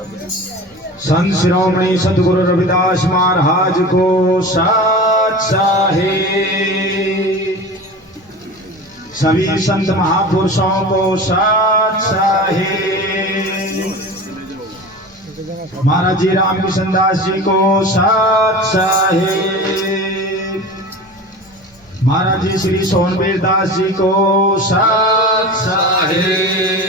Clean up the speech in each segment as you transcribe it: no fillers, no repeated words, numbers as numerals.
संत शिरोमणि सतगुरु रविदास महाराज को सत साहिब, सभी संत महापुरुषों को सत साहिब, महाराज जी रामकृष्ण दास जी को सत साहिब, महाराज जी श्री सोनवीर दास जी को सत साहिब।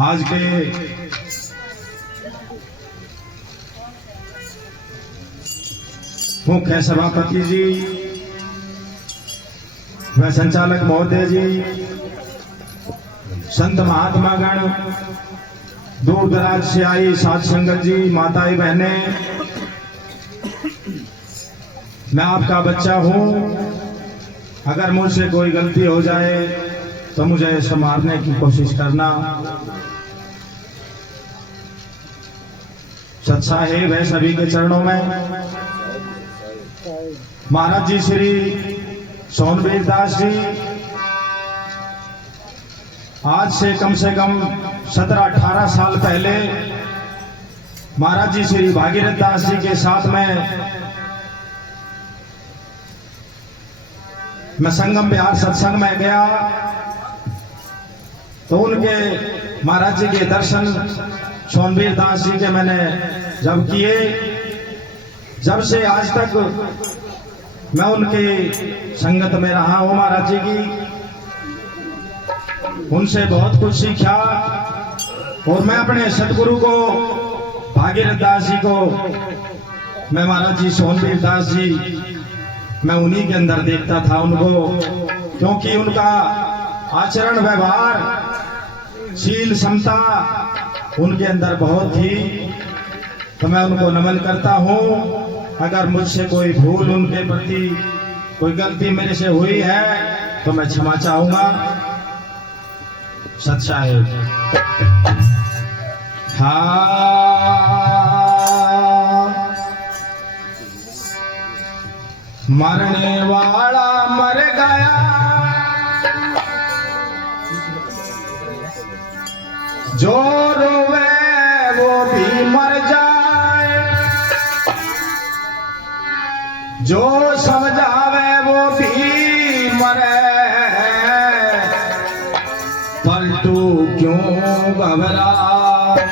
आज के मुख्य सभापति जी व संचालक महोदय जी, संत महात्मा गण, दूर दराज से आई साध संगत जी, माताएं बहनें, मैं आपका बच्चा हूं। अगर मुझसे कोई गलती हो जाए तो मुझे संभालने की कोशिश करना। सत साहिब है सभी के चरणों में। महाराज जी श्री सोनवीर दास जी आज से कम 17-18 साल पहले महाराज जी श्री भागीरथ दास जी के साथ में मैं संगम बिहार सत्संग में गया तो उनके महाराज जी के दर्शन सोनवीर दास जी के मैंने जब किए, जब से आज तक मैं उनकी संगत में रहा हूं महाराज जी की, उनसे बहुत कुछ सीखा। और मैं अपने सतगुरु को भागीरथ दास जी को, मैं महाराज जी सोनवीर दास जी, मैं उन्हीं के अंदर देखता था उनको, क्योंकि उनका आचरण व्यवहार शील समता उनके अंदर बहुत थी। तो मैं उनको नमन करता हूं। अगर मुझसे कोई भूल उनके प्रति कोई गलती मेरे से हुई है तो मैं क्षमा चाहूंगा। सत साहिब। मरने वाला मर गया, जो रोवे वो भी मर जाए, जो समझावे वो भी मरे, पलटू क्यों घबराए,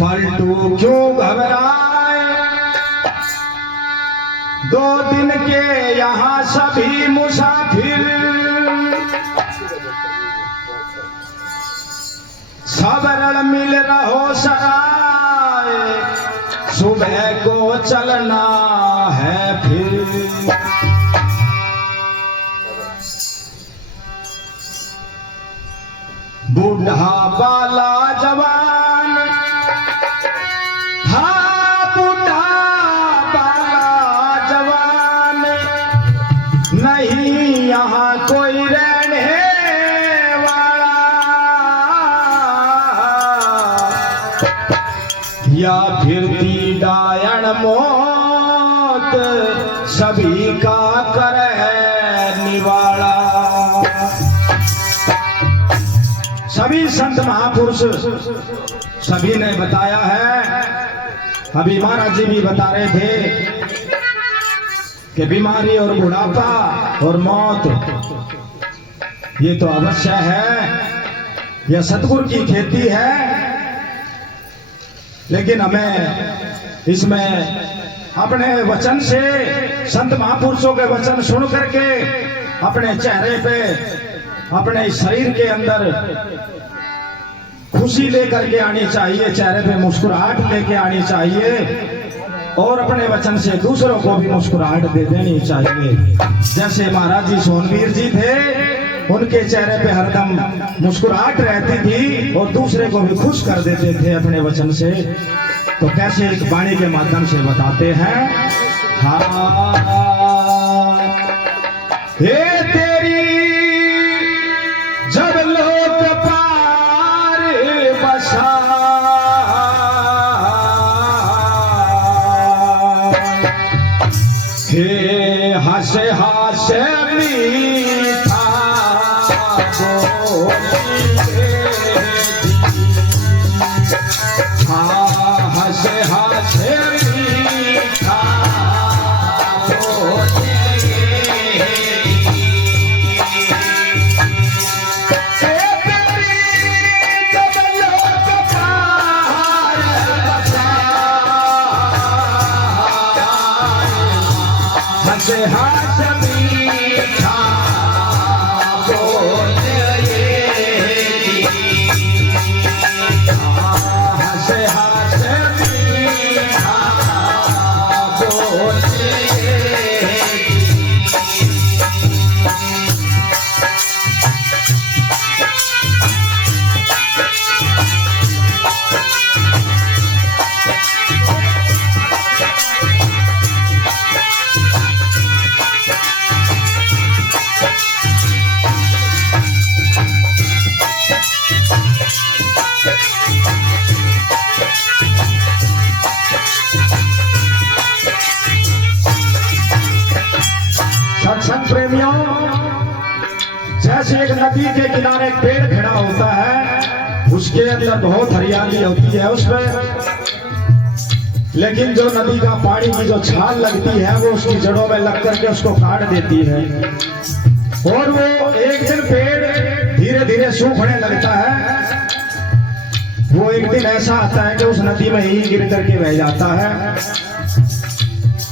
पलटू क्यों घबराए। 2 दिन के यहाँ सभी मुसाफिर, सब रण मिल रहो सराय, सुबह को चलना है फिर। बूढ़ा बाला जवान, हाँ बूढ़ा बाला जवान, नहीं यहाँ कोई रहने वाला, या फिरती डायन मौत सभी का करे निवाड़ा। सभी संत महापुरुष सभी ने बताया है। अभी महाराज जी भी बता रहे थे कि बीमारी और बुढ़ापा और मौत ये तो अवश्य है, यह सतगुरु की खेती है। लेकिन हमें इसमें अपने वचन से, संत महापुरुषों के वचन सुन करके अपने चेहरे पे, अपने शरीर के अंदर खुशी लेकर के आनी चाहिए, चेहरे पे मुस्कुराहट लेके आनी चाहिए, और अपने वचन से दूसरों को भी मुस्कुराहट दे देनी चाहिए। जैसे महाराज जी सोनवीर जी थे, उनके चेहरे पे हरदम मुस्कुराहट रहती थी और दूसरे को भी खुश कर देते थे अपने वचन से। तो कैसे एक वाणी के माध्यम से बताते हैं। हाँ हे तेरी जब लोक पार बसा, हे हंस हंसे हंसे मीठा बोलिए हाँ हंसे हंसे मीठा बोलिए हंसे हंसे मीठा बोलिए हंसे हंसे मीठा बोलिए सत्संग प्रेमियों, जैसे एक नदी के किनारे एक पेड़ खड़ा होता है, उसके अंदर बहुत हरियाली होती है उसमें, लेकिन जो नदी का पानी की जो छाल लगती है वो उसकी जड़ों में लग करके उसको काट देती है और वो एक दिन पेड़ धीरे धीरे सूखने लगता है। वो एक दिन ऐसा आता है कि उस नदी में ही गिर करके बह जाता है।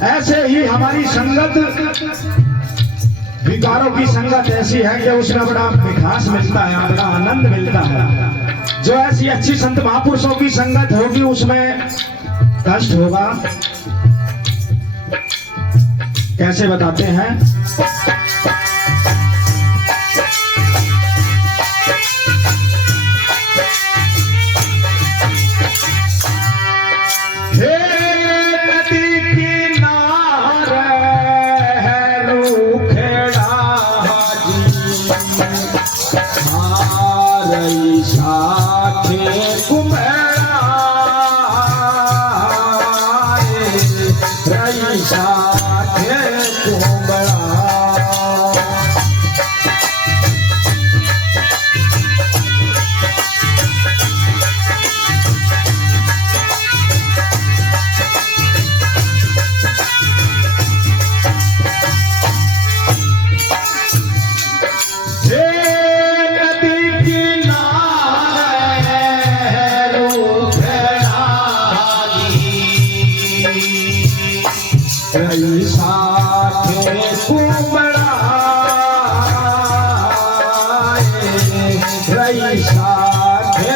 ऐसे ही हमारी संगत, विकारों की संगत ऐसी है कि उसमें बड़ा मिठास मिलता है, बड़ा आनंद मिलता है। जो ऐसी अच्छी संत महापुरुषों की संगत होगी उसमें कष्ट होगा। कैसे बताते हैं? हे नदी किनारे है रूखेड़ा जी, रही साथे कुम्हेड़ा, रही साथे कुम्हेड़ा। रही साथे कुम्हेड़ा, रही साथे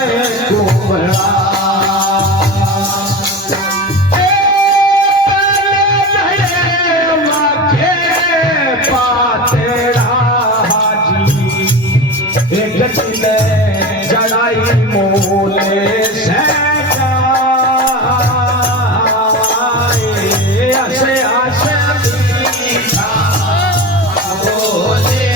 कुम्हेड़ा। एक ने जड़ाई मोले से हंसे हंसे मीठा बोलिए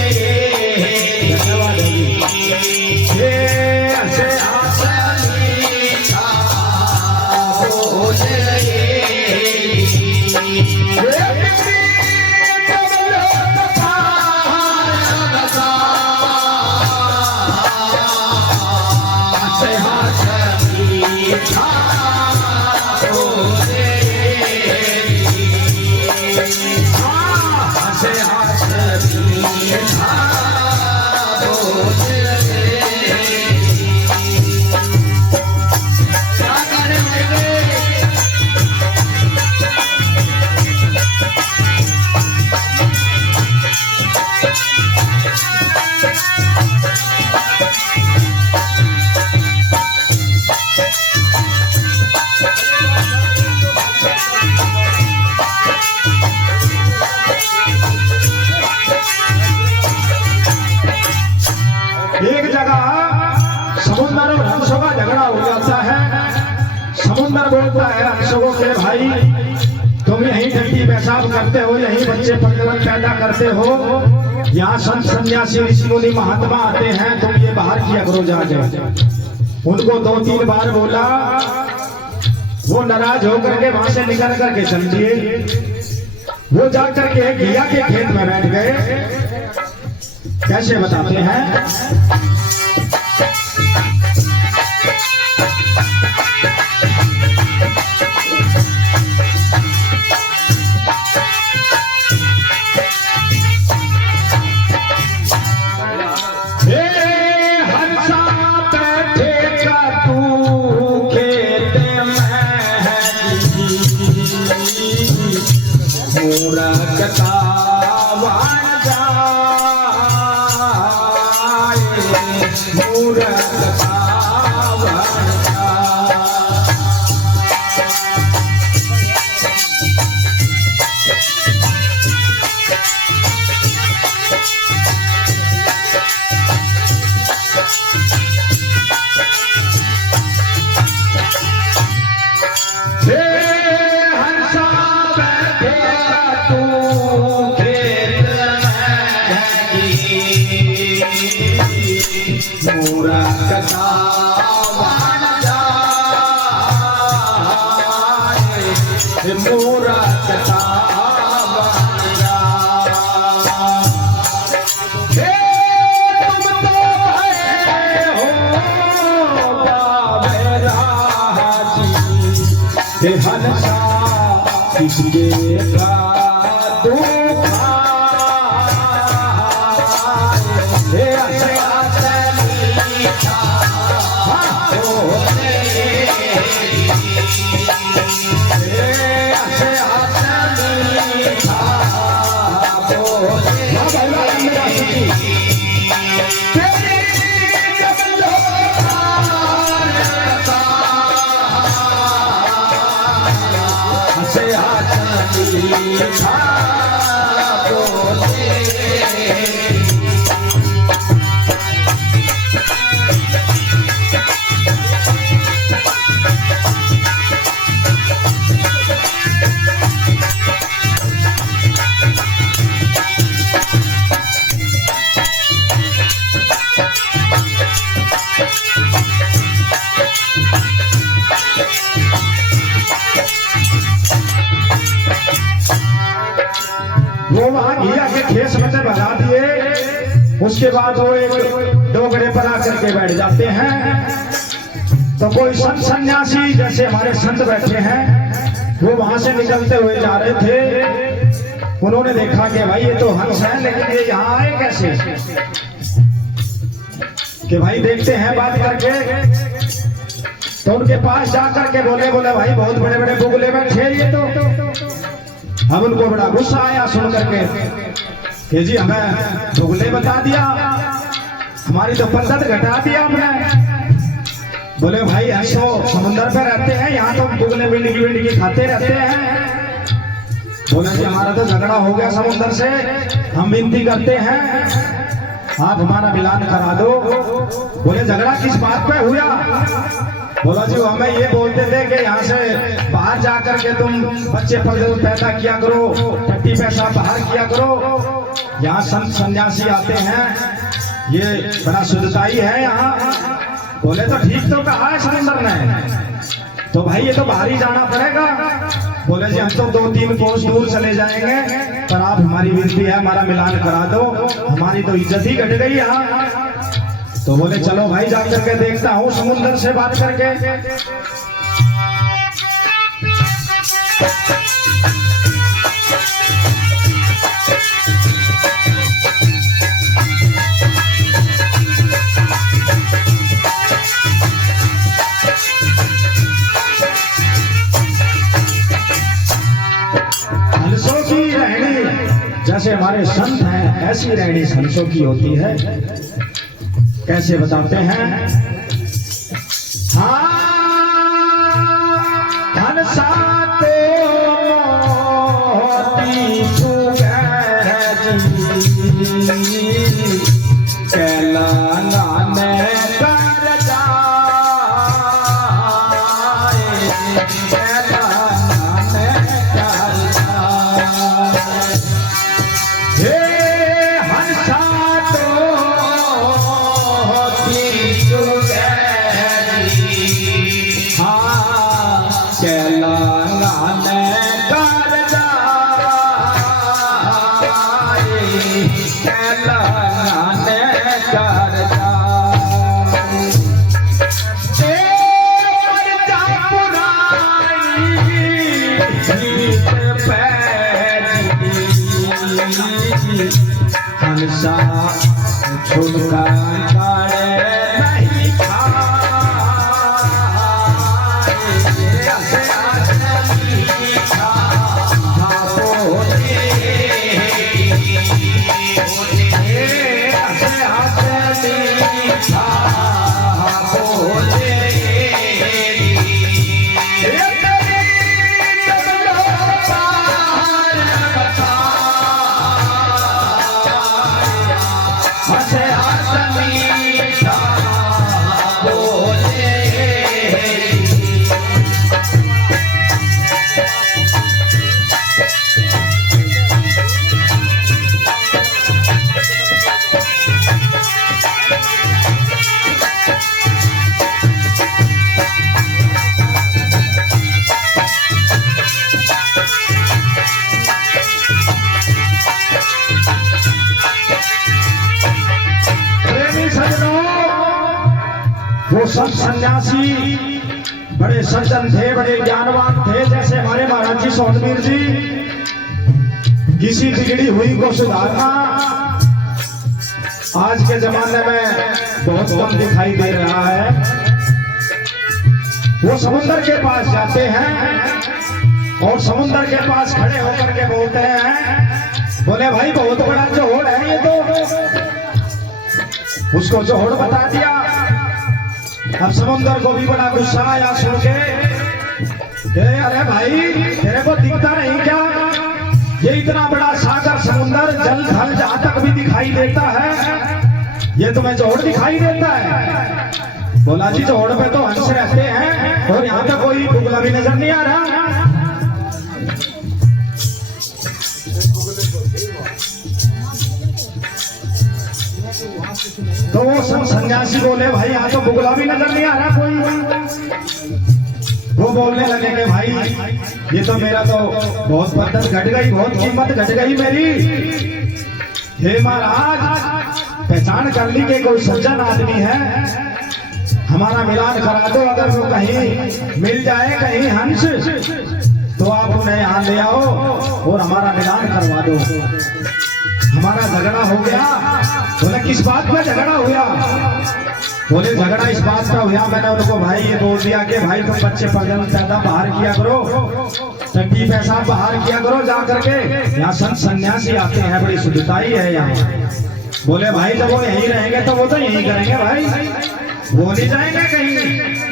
हंसे हंसे मीठा बोलिए। एक जगह समुद्र और हंसों का झगड़ा हो जाता है। समुद्र बोलता है हंसों को कि भाई तुम यहीं ठंडी पेशाब करते हो, यहीं बच्चे प्रजनन पैदा करते हो, यहाँ संत सन्यासी ऋषि मुनि महात्मा आते हैं, तुम ये बाहर किया करो जाके। उनको 2-3 बार बोला, वो नाराज होकर के वहां से निकल करके चल दिए। वो जाकर के घिया के खेत में बैठ गए। कैसे बताते हैं? वो वहां घिया के खेस में से भगा दिए। उसके बाद वो एक डोगरे पर आकर के बैठ जाते हैं। तो कोई संत सन्यासी जैसे हमारे संत बैठे हैं, वो वहां से निकलते हुए जा रहे थे। उन्होंने देखा कि भाई ये तो हंस है, लेकिन ये यहाँ आए कैसे? कि भाई देखते हैं बात करके। तो उनके पास जाकर के बोले भाई बहुत बड़े बड़े बुगले बैठे ये तो। अब उनको बड़ा गुस्सा आया सुन करके कि जी हमें बुगले बता दिया, हमारी तो पद्धत घटा दिया हमने। बोले भाई हम तो समुद्र पे रहते हैं, यहाँ तो बुगले बिंडगी खाते रहते हैं। बोले जी हमारा तो झगड़ा हो गया समुद्र से, हम विनती करते हैं आप हमारा मिलान करा दो। बोले झगड़ा किस बात पे हुआ? बोला जी हमें ये बोलते थे कि यहाँ से बाहर जाकर के तुम बच्चे पैदा किया करो, टट्टी पैसा बाहर किया करो। यहाँ संत सन्यासी आते हैं, ये बड़ा शुद्धताई है यहाँ। बोले तो ठीक तो कहा है समुद्र ने, तो भाई ये तो बाहर ही जाना पड़ेगा। बोले जी हम तो 2-3 कोस दूर चले जाएंगे, पर आप हमारी विनती है हमारा मिलान करा दो, हमारी तो इज्जत ही घट गई यहाँ। तो बोले चलो भाई जाकर के देखता हूँ समुद्र से बात करके। हंसों की रहनी जैसे हमारे संत हैं, ऐसी रहनी हंसों की होती है। कैसे बताते हैं? हाँ हंसा तो मोती कैलाना में कर हंसा झुमका काढ़े नहीं वो सब सन्यासी बड़े सज्जन थे, बड़े ज्ञानवान थे, जैसे हमारे महाराज जी सोनवीर जी। किसी बिगड़ी हुई को सुधारना आज के जमाने में बहुत कम दिखाई दे रहा है। वो समुद्र के पास जाते हैं और समुद्र के पास खड़े होकर के बोलते हैं, बोले भाई बहुत बड़ा जोहड़ है ये तो। उसको जोहड़ बता दिया। अब समुद्र को भी बड़ा गुस्सा आया सुन के, अरे भाई तेरे को दिखता नहीं क्या, ये इतना बड़ा सागर समुद्र जल थल जहां तक भी दिखाई देता है, ये तुम्हें जोहड़ दिखाई देता है? बोला जी जोहड़ पे तो हंस रहते हैं और यहाँ पे कोई बुगला भी नजर नहीं आ रहा। तो वो सन्यासी बोले भाई यहाँ तो बुगला भी नजर नहीं आ रहा कोई। वो बोलने लगे कि भाई ये तो मेरा तो बहुत बर्दत घट गई, बहुत कीमत घट गई मेरी। हे महाराज पहचान कर ली कि कोई सज्जन आदमी है, हमारा मिलान करा दो। अगर वो कहीं मिल जाए कहीं हंस तो आप उन्हें यहाँ ले आओ और हमारा मिलान करवा दो। हमारा झगड़ा हो गया। बोले किस बात में झगड़ा हुआ? बोले झगड़ा इस बात का हुआ, मैंने उनको भाई ये बोल दिया कि भाई तुम बच्चे पैदा बाहर किया करो, टट्टी पैसा बाहर किया करो जा करके। यहाँ संत सन्यासी आते हैं, बड़ी शुद्धताई है यहाँ। बोले भाई जब वो यहीं रहेंगे तो वो तो यहीं करेंगे भाई, वो नहीं जाएंगे कहीं।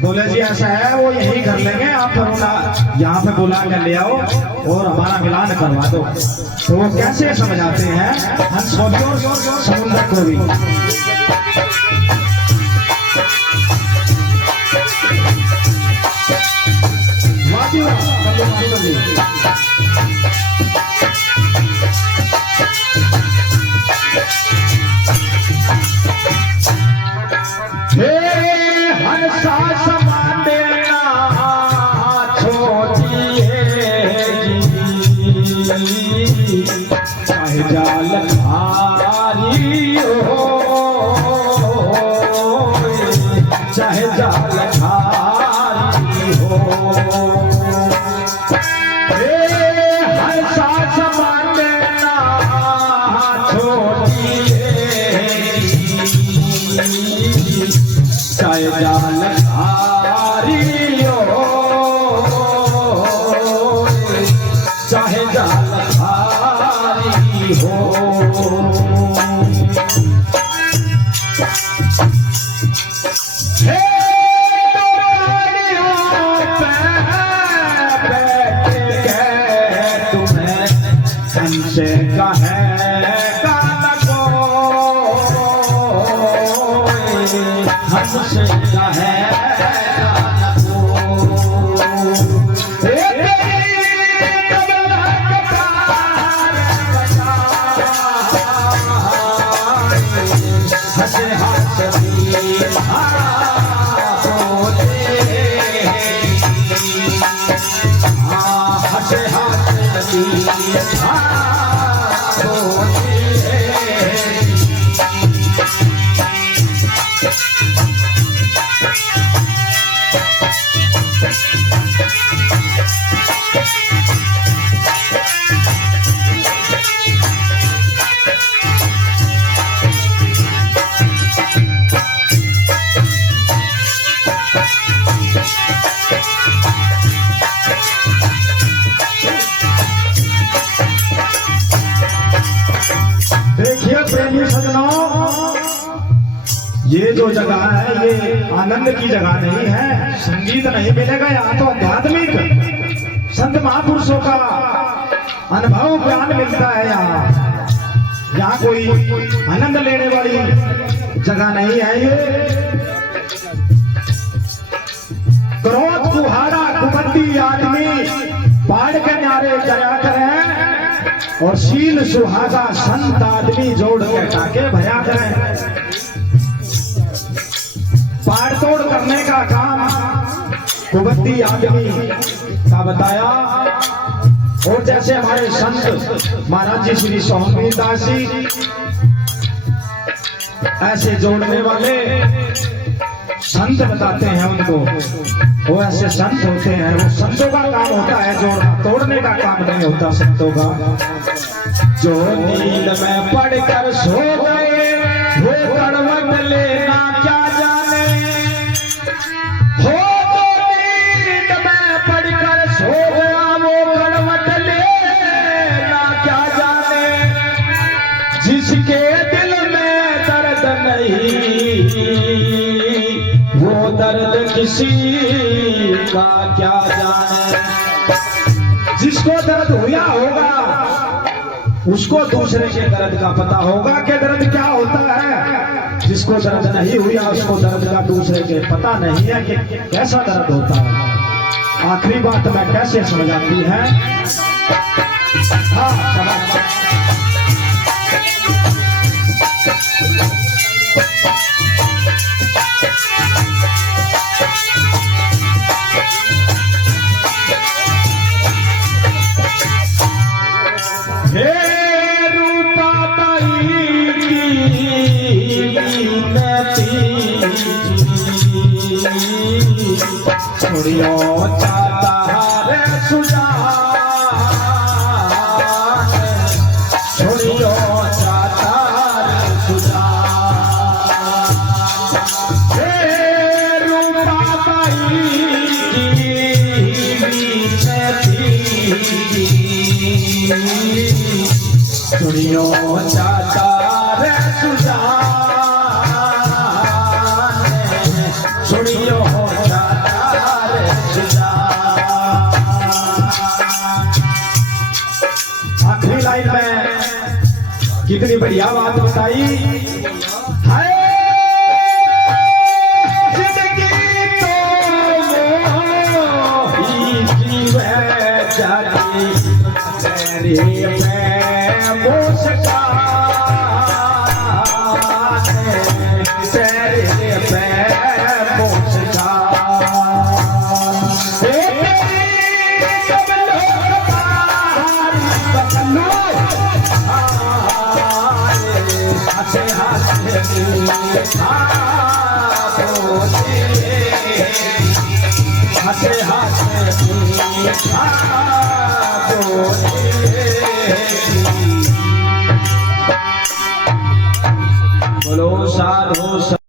बोले जी ऐसा है वो यही कर लेंगे, आप फिर यहाँ पे बुला कर ले आओ और हमारा मिलान करवा दो। तो वो कैसे समझाते हैं हंस को भी और समुद्र को भी। हंसा समान देना छोड़िए चाहे जाल भारी हो, चाहे जाल भारी हो। हंसा समान देना छोड़िए चाहे जाल भारी हो, चाहे जाल भारी हो। तुम्हें हमसे कहे हमसे कहे हंसे हाथ हंसे हाथ देखिए प्रेमी सजनों, ये जो जगह है ये आनंद की जगह नहीं है, संगीत नहीं मिलेगा यहाँ, तो आध्यात्मिक संत महापुरुषों का अनुभव ज्ञान मिलता है यहाँ। यहाँ कोई आनंद लेने वाली जगह नहीं है ये। क्रोध कुहाड़ा कुपंती आदमी पहाड़ के नारे जया करें, और शील सुहागा संत आदमी जोड़ के टाके भया करें। पाड़ तोड़ करने का काम कुबत्ती आदमी का बताया। और जैसे हमारे संत महाराज जी श्री सोहनवीर दास जी ऐसे जोड़ने वाले संत बताते हैं उनको, वो ऐसे संत होते हैं। वो संतों का काम होता है जोड़ना, तोड़ने का काम नहीं होता संतों का। जो नींद में पड़कर सो गए वो करवट लेना क्या जाने, हो तो नींद में पड़कर सो गया वो करवट लेना क्या जाने। जिसके दिल में दर्द नहीं वो दर्द किसी का क्या जाने। जिसको दर्द हुआ होगा उसको दूसरे के दर्द का पता होगा कि दर्द क्या होता है। जिसको दर्द नहीं हुआ उसको दर्द का दूसरे के पता नहीं है कि कैसा दर्द होता है। आखिरी बात मैं कैसे समझाती है। छोड़ियो चाहता रे सुजान, छोड़ियो चाहता रे सुजान। हे रूपा बाई छोड़ियो चाहता रे सुजान, छोड़ियो आखिरी लाइन में कितनी बढ़िया बात बताई है। जिंदगी तो मोही की वह जाती तेरे में मुस्कान, तेरे में मुस्कान। हंसे बोलो साधु।